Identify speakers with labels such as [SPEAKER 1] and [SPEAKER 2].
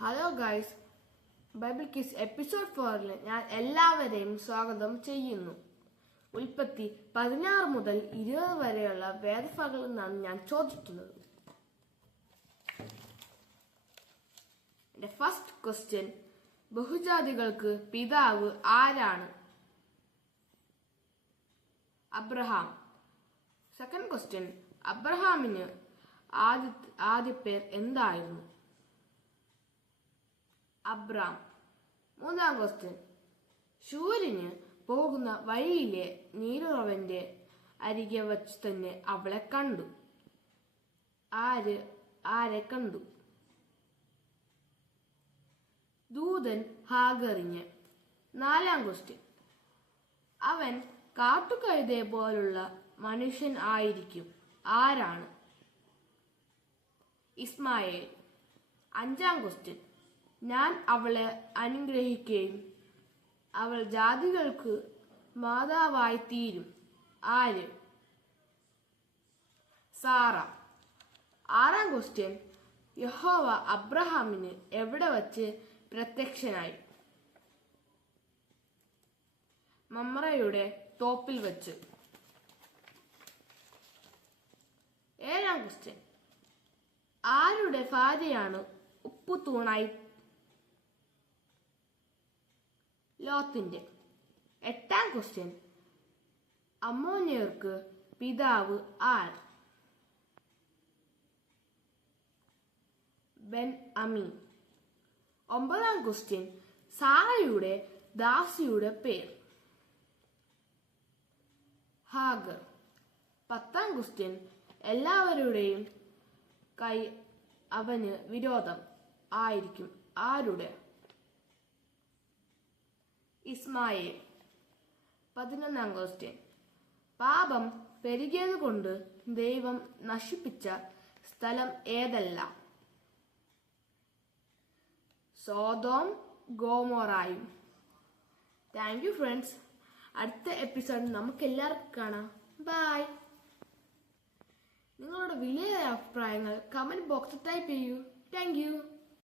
[SPEAKER 1] Hello guys Bible kids episode ഫോറിൽ ഞാൻ എല്ലാവരെയും സ്വാഗതം ചെയ്യുന്നു. ഉൽപ്പത്തി പതിനാറ് മുതൽ ഇരുപത് വരെയുള്ള വേദഭാഗങ്ങളിൽ നിന്നാണ് ഞാൻ ചോദിക്കുന്നത്. എന്റെ ഫസ്റ്റ് ക്വസ്റ്റ്യൻ ബഹുജാതികൾക്ക് പിതാവ് ആരാണ്? അബ്രഹാം. സെക്കൻഡ് ക്വസ്റ്റ്യൻ അബ്രഹാമിന് ആദ്യ ആദ്യ പേർ എന്തായിരുന്നു? അബ്രാം. മൂന്നാം ക്വസ്റ്റ്യൻ. ശൂര്യന് പോകുന്ന വഴിയിലെ നീരുറവന്റെ അരികെ വച്ച് തന്നെ അവളെ കണ്ടു. ആര്? ആരെ കണ്ടു? ദൂതൻ ഹാഗറിഞ്ഞ് നാലാം ക്വസ്റ്റ്യൻ. അവൻ കാട്ടുകഴുതയെ പോലുള്ള മനുഷ്യൻ ആയിരിക്കും. ആരാണ്? ഇസ്മായേൽ. അഞ്ചാം ക്വസ്റ്റ്യൻ. ഞാൻ അവളെ അനുഗ്രഹിക്കുകയും അവൾ ജാതികൾക്ക് മാതാവായി തീരും ആര്? സാറ. ആറാം ക്വസ്റ്റ്യൻ. യഹോവ അബ്രഹാമിന് എവിടെ വച്ച് പ്രത്യക്ഷനായി? മമ്രയുടെ തോപ്പിൽ വച്ച്. ഏഴാം ക്വസ്റ്റ്യൻ. ആരുടെ ഭാര്യയാണ് ഉപ്പുതൂണായി ലോത്തിന്റെ എട്ടാം ക്വസ്റ്റ്യൻ. അമോനിയർക്ക് പിതാവ് ആർ ബെൻ അമി ഒമ്പതാം ക്വസ്റ്റ്യൻ. സാറയുടെ ദാസിയുടെ പേർ. ഹാഗർ. പത്താം ക്വസ്റ്റ്യൻ. എല്ലാവരുടെയും കൈ അവന് വിരോധം ആയിരിക്കും. ആരുടെ? ഇസ്മായേൽ. പതിനൊന്നാം ക്വസ്റ്റ്യൻ പാപം പെരുകിയതുകൊണ്ട് ദൈവം നശിപ്പിച്ച സ്ഥലം ഏതല്ല? സോതോം ഗോമോറായും. താങ്ക് യു ഫ്രണ്ട്സ് അടുത്ത എപ്പിസോഡ് നമുക്ക് എല്ലാവർക്കും കാണാം. ബായ് നിങ്ങളുടെ വിലയേറിയ അഭിപ്രായങ്ങൾ കമന്റ് ബോക്സിൽ ടൈപ്പ് ചെയ്യൂ. താങ്ക്